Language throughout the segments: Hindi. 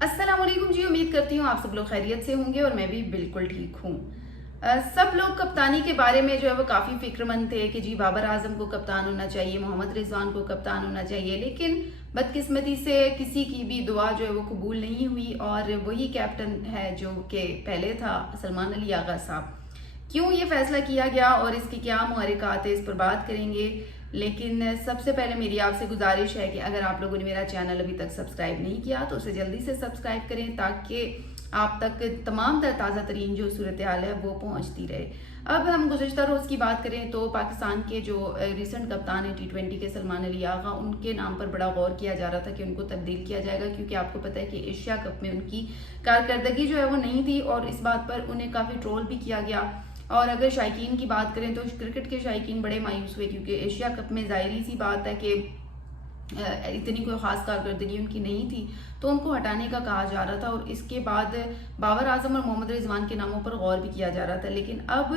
अस्सलाम वालेकुम जी। उम्मीद करती हूँ आप सब लोग खैरियत से होंगे और मैं भी बिल्कुल ठीक हूँ। सब लोग कप्तानी के बारे में जो है वो काफ़ी फिक्रमंद थे कि जी बाबर आजम को कप्तान होना चाहिए, मोहम्मद रिजवान को कप्तान होना चाहिए, लेकिन बदकिस्मती से किसी की भी दुआ जो है वो कबूल नहीं हुई और वही कैप्टन है जो कि पहले था, सलमान अली आगा साहब। क्यों ये फैसला किया गया और इसकी क्या मुहर्रिकात है, इस पर बात करेंगे। लेकिन सबसे पहले मेरी आपसे गुजारिश है कि अगर आप लोगों ने मेरा चैनल अभी तक सब्सक्राइब नहीं किया तो उसे जल्दी से सब्सक्राइब करें ताकि आप तक तमाम ताज़ा तरीन जो सूरत हाल है वो पहुंचती रहे। अब हम गुज़िश्ता रोज़ की बात करें तो पाकिस्तान के जो रिसेंट कप्तान है T20 के, सलमान अली आगा, उनके नाम पर बड़ा गौर किया जा रहा था कि उनको तब्दील किया जाएगा, क्योंकि आपको पता है कि एशिया कप में उनकी कारकर्दगी जो है वो नहीं थी और इस बात पर उन्हें काफ़ी ट्रोल भी किया गया। और अगर शायकीन की बात करें तो क्रिकेट के शायकीन बड़े मायूस हुए, क्योंकि एशिया कप में ज़ाहिर सी बात है कि इतनी कोई ख़ास कारकर्दगी उनकी नहीं थी, तो उनको हटाने का कहा जा रहा था और इसके बाद बाबर आजम और मोहम्मद रिजवान के नामों पर गौर भी किया जा रहा था। लेकिन अब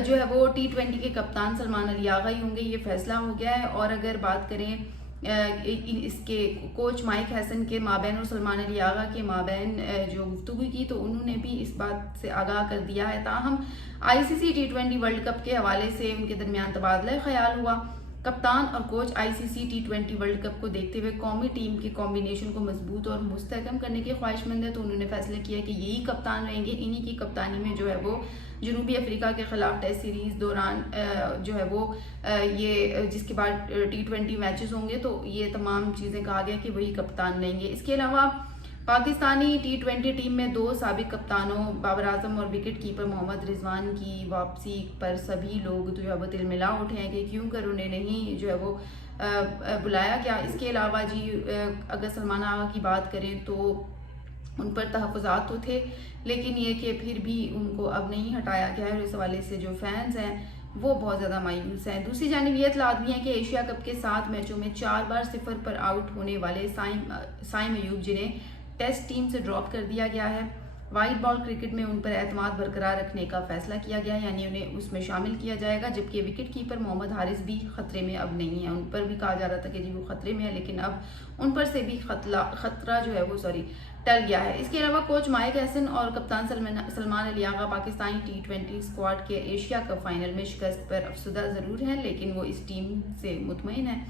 जो है वो T20 के कप्तान सलमान अली आगा ही होंगे, ये फैसला हो गया है। और अगर बात करें इसके कोच माइक हैसन के माबैन और सलमान अली आगा के माबैन जो गुफ्तगू की, तो उन्होंने भी इस बात से आगाह कर दिया है। ताहम ICC T20 वर्ल्ड कप के हवाले से उनके दरमियान तबादला ख्याल हुआ। कप्तान और coach ICC T20 world cup को देखते हुए कौमी टीम के कॉम्बिनेशन को मजबूत और मुस्तहकम करने के ख्वाहिशमंद है, तो उन्होंने फैसला किया कि यही कप्तान रहेंगे। इन्हीं की कप्तानी में जो है वो जनूबी अफ्रीका के खिलाफ टेस्ट सीरीज दौरान जो है वो ये जिसके बाद T20 मैचेस होंगे, तो ये तमाम चीज़ें कहा गया कि वही कप्तान रहेंगे। इसके अलावा पाकिस्तानी T20 टीम में दो साबिक कप्तानों बाबर आजम और विकेट कीपर मोहम्मद रिजवान की वापसी पर सभी लोग जो है वो तिलमिला उठे हैं कि क्यों कर उन्हें नहीं जो है वो बुलाया गया। इसके अलावा जी अगर सलमान आगा की बात करें तो उन पर तहफ़्फ़ुज़ात तो थे, लेकिन ये कि फिर भी उनको अब नहीं हटाया गया है और इस हवाले से जो फैंस हैं वो बहुत ज़्यादा मायूस हैं। दूसरी जानिब ये इत्तलात भी है कि एशिया कप के 7 मैचों में 4 बार 0 पर आउट होने वाले साइम अयूब, जिन्हें टेस्ट टीम से ड्रॉप कर दिया गया है, वाइट बॉल क्रिकेट में उन पर एतमाद बरकरार रखने का फैसला किया गया है, यानी उन्हें उसमें शामिल किया जाएगा। जबकि विकेट कीपर मोहम्मद हारिस भी खतरे में अब नहीं है। उन पर भी कहा जा रहा था कि जी वो खतरे में है, लेकिन अब उन पर से भी खतरा जो है वो टल गया है। इसके अलावा कोच माइक हैसन और कप्तान सलमान अली आगा पाकिस्तानी T20 स्क्वाड के एशिया कप फाइनल में शिकस्त पर अफसुदा ज़रूर हैं, लेकिन वो इस टीम से मुतमईन हैं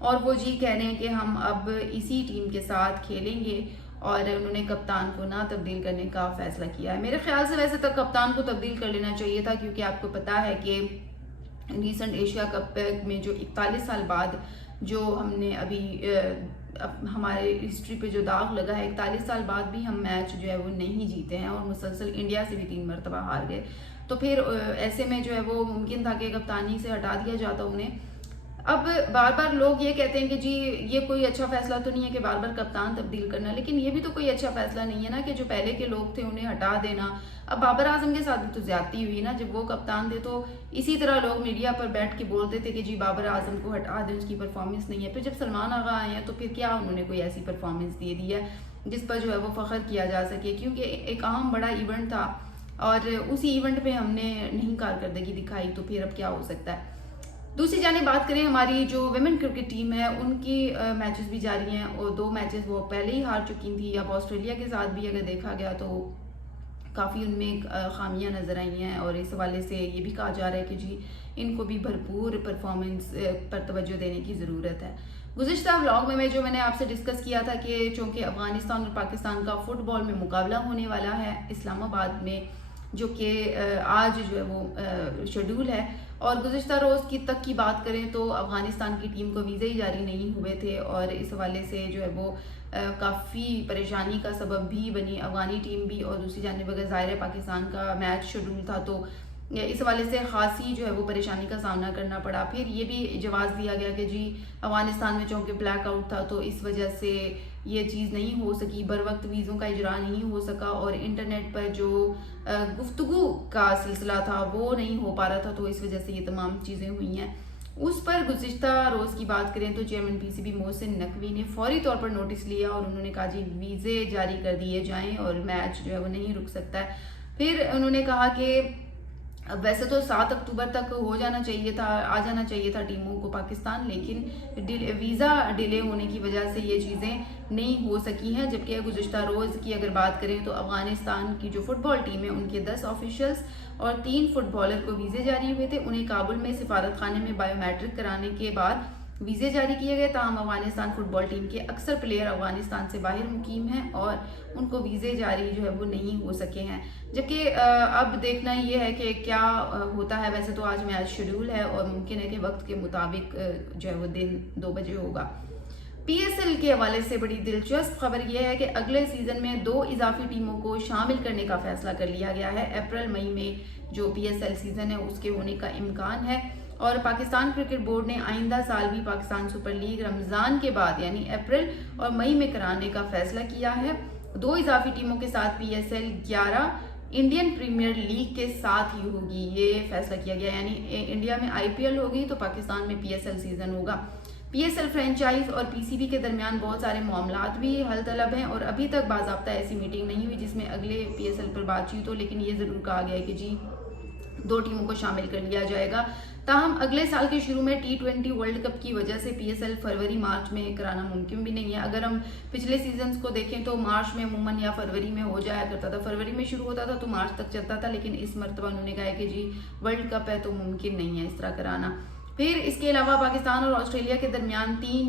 और वो जी कह रहे हैं कि हम अब इसी टीम के साथ खेलेंगे और उन्होंने कप्तान को ना तब्दील करने का फैसला किया है। मेरे ख्याल से वैसे तो कप्तान को तब्दील कर लेना चाहिए था, क्योंकि आपको पता है कि रिसेंट एशिया कप में जो 41 साल बाद जो हमने अभी हमारे हिस्ट्री पे जो दाग लगा है, 41 साल बाद भी हम मैच जो है वो नहीं जीते हैं और मुसलसल इंडिया से भी 3 मरतबा हार गए। तो फिर ऐसे में जो है वो मुमकिन था कि कप्तानी से हटा दिया जाता उन्हें। अब बार बार लोग ये कहते हैं कि जी ये कोई अच्छा फैसला तो नहीं है कि बार बार कप्तान तब्दील करना, लेकिन ये भी तो कोई अच्छा फैसला नहीं है ना कि जो पहले के लोग थे उन्हें हटा देना। अब बाबर आजम के साथ भी तो ज्यादती हुई ना, जब वो कप्तान थे तो इसी तरह लोग मीडिया पर बैठ के बोलते थे कि जी बाबर आजम को हटा दें, उसकी परफॉर्मेंस नहीं है। फिर जब सलमान आगा आए हैं तो फिर क्या उन्होंने कोई ऐसी परफॉर्मेंस दे दी है जिस पर जो है वो फख्र किया जा सके, क्योंकि एक अहम बड़ा इवेंट था और उसी इवेंट में हमने नहीं कारकर्दगी दिखाई, तो फिर अब क्या हो सकता है। दूसरी जाने बात करें हमारी जो विमेन क्रिकेट टीम है, उनकी मैचेस भी जारी हैं और 2 मैचेस वो पहले ही हार चुकी थी। अब ऑस्ट्रेलिया के साथ भी अगर देखा गया तो काफ़ी उनमें खामियां नज़र आई हैं और इस हवाले से ये भी कहा जा रहा है कि जी इनको भी भरपूर परफॉर्मेंस पर तवज्जो देने की ज़रूरत है। गुज़िश्ता व्लॉग में मैंने आपसे डिस्कस किया था कि चूँकि अफ़गानिस्तान और पाकिस्तान का फुटबॉल में मुकाबला होने वाला है इस्लामाबाद में, जो कि आज जो है वो शेड्यूल है, और गुज़िश्ता रोज़ की बात करें तो अफ़गानिस्तान की टीम को वीज़े ही जारी नहीं हुए थे और इस हवाले से जो है वो काफ़ी परेशानी का सबब भी बनी अफ़गानी टीम भी। और दूसरी जानिब अगर ज़ाहिर है पाकिस्तान का मैच शेड्यूल था तो इस हवाले से खासी जो है वो परेशानी का सामना करना पड़ा। फिर ये भी जवाब दिया गया कि जी अफ़गानिस्तान में चूँकि ब्लैक आउट था तो इस वजह से ये चीज़ नहीं हो सकी, बर वक्त वीज़ों का इजरा नहीं हो सका और इंटरनेट पर जो गुफ्तगू का सिलसिला था वो नहीं हो पा रहा था, तो इस वजह से ये तमाम चीज़ें हुई हैं। उस पर गुज़िश्ता रोज़ की बात करें तो चेयरमैन PCB मोहसिन नकवी ने फौरी तौर पर नोटिस लिया और उन्होंने कहा जी वीज़े जारी कर दिए जाएँ और मैच जो है वो नहीं रुक सकता है। फिर उन्होंने कहा कि अब वैसे तो 7 अक्टूबर तक हो जाना चाहिए था, आ जाना चाहिए था टीमों को पाकिस्तान, लेकिन वीज़ा डिले होने की वजह से ये चीज़ें नहीं हो सकी हैं। जबकि गुज़िश्ता रोज़ की अगर बात करें तो अफ़गानिस्तान की जो फुटबॉल टीम है उनके 10 ऑफिशियल्स और 3 फुटबॉलर को वीज़े जारी हुए थे। उन्हें काबुल में सिफारत खाने में बायोमेट्रिक कराने के बाद वीज़े जारी किए गए। ताहम अफगानिस्तान फुटबॉल टीम के अक्सर प्लेयर अफगानिस्तान से बाहर मुकीम हैं और उनको वीज़े जारी जो है वो नहीं हो सके हैं। जबकि अब देखना ये है कि क्या होता है। वैसे तो आज मैच शेड्यूल है और मुमकिन है कि वक्त के मुताबिक जो है वो दिन 2 बजे होगा। पीएसएल के हवाले से बड़ी दिलचस्प खबर यह है कि अगले सीजन में 2 इजाफी टीमों को शामिल करने का फैसला कर लिया गया है। अप्रैल मई में जो पीएसएल सीजन है उसके होने का इम्कान है और पाकिस्तान क्रिकेट बोर्ड ने आइंदा साल भी पाकिस्तान सुपर लीग रमजान के बाद यानी अप्रैल और मई में कराने का फैसला किया है। 2 इजाफी टीमों के साथ पीएसएल 11 इंडियन प्रीमियर लीग के साथ ही होगी, ये फैसला किया गया। यानी इंडिया में आईपीएल होगी तो पाकिस्तान में पीएसएल सीजन होगा। पीएसएल फ्रेंचाइज और पीसीबी के दरमियान बहुत सारे मामलात भी हल तलब हैं और अभी तक बाज़ाब्ता ऐसी मीटिंग नहीं हुई जिसमें अगले पीएसएल पर बातचीत हो, लेकिन ये ज़रूर कहा गया है कि जी 2 टीमों को शामिल कर लिया जाएगा। ताहम अगले साल के शुरू में T20 वर्ल्ड कप की वजह से पीएसएल फरवरी मार्च में कराना मुमकिन भी नहीं है। अगर हम पिछले सीजन्स को देखें तो मार्च में अमूमन या फरवरी में हो जाया करता था, फरवरी में शुरू होता था तो मार्च तक चलता था, लेकिन इस मरतबा उन्होंने कहा है कि जी वर्ल्ड कप है तो मुमकिन नहीं है इस तरह कराना। फिर इसके अलावा पाकिस्तान और ऑस्ट्रेलिया के दरमियान 3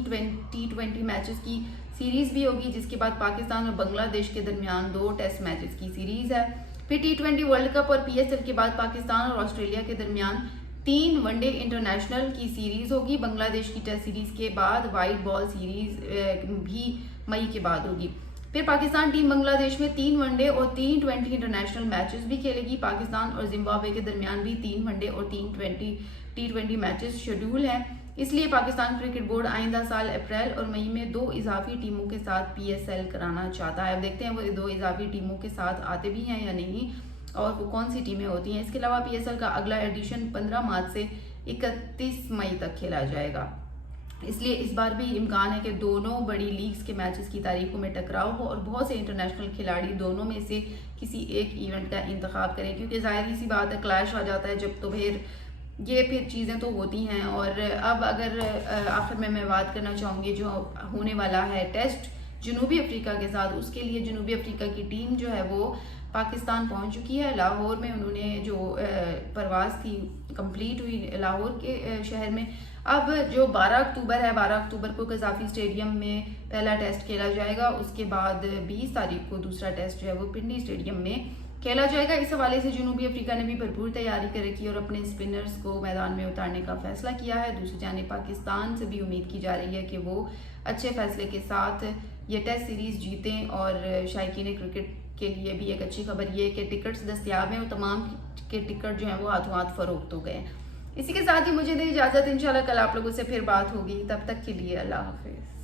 T20 मैचेस की सीरीज भी होगी, जिसके बाद पाकिस्तान और बांग्लादेश के दरमियान 2 टेस्ट मैचेस की सीरीज है। फिर T20 वर्ल्ड कप और पीएसएल के बाद पाकिस्तान और ऑस्ट्रेलिया के दरमियान 3 वनडे इंटरनेशनल की सीरीज होगी। बांग्लादेश की टेस्ट सीरीज के बाद वाइट बॉल सीरीज भी मई के बाद होगी। फिर पाकिस्तान टीम बांग्लादेश में 3 वनडे और 3 T20 इंटरनेशनल मैचेस भी खेलेगी। पाकिस्तान और जिम्बाब्वे के दरमियान भी 3 वनडे और 3 T20 मैचेस शेड्यूल हैं। इसलिए पाकिस्तान क्रिकेट बोर्ड आइंदा साल अप्रैल और मई में 2 इजाफी टीमों के साथ पीएसएल कराना चाहता है। अब देखते हैं वो 2 इजाफी टीमों के साथ आते भी हैं या नहीं और वो कौन सी टीमें होती हैं। इसके अलावा पीएसएल का अगला एडिशन 15 मार्च से 31 मई तक खेला जाएगा। इसलिए इस बार भी इम्कान है कि दोनों बड़ी लीग्स के मैचेस की तारीखों में टकराव हो और बहुत से इंटरनेशनल खिलाड़ी दोनों में से किसी एक इवेंट का इंतखाब करें, क्योंकि जाहिर सी बात है क्लैश आ जाता है जब, तो फिर चीज़ें तो होती हैं। और अब अगर आखिर में मैं बात करना चाहूँगी जो होने वाला है टेस्ट जनूबी अफ्रीका के साथ, उसके लिए जनूबी अफ्रीका की टीम जो है वो पाकिस्तान पहुंच चुकी है। लाहौर में उन्होंने जो परवाज़ थी कंप्लीट हुई लाहौर के शहर में। अब जो 12 अक्टूबर है, 12 अक्टूबर को कज़ाफ़ी स्टेडियम में पहला टेस्ट खेला जाएगा। उसके बाद 20 तारीख को दूसरा टेस्ट जो है वो पिंडी स्टेडियम में खेला जाएगा। इस हवाले से जनूबी अफ्रीका ने भी भरपूर तैयारी कर रखी है और अपने स्पिनर्स को मैदान में उतारने का फैसला किया है। दूसरी जानिब पाकिस्तान से भी उम्मीद की जा रही है कि वो अच्छे फैसले के साथ ये टेस्ट सीरीज जीतें। और शायकीन क्रिकेट के लिए भी एक अच्छी खबर ये है कि टिकट्स दस्तियाब हैं और तमाम के टिकट जो हैं वो हाथों हाथ फरोख्त हो गए हैं। इसी के साथ ही मुझे दे इजाज़त, इंशाल्लाह कल आप लोगों से फिर बात होगी। तब तक के लिए अल्लाह हाफिज़।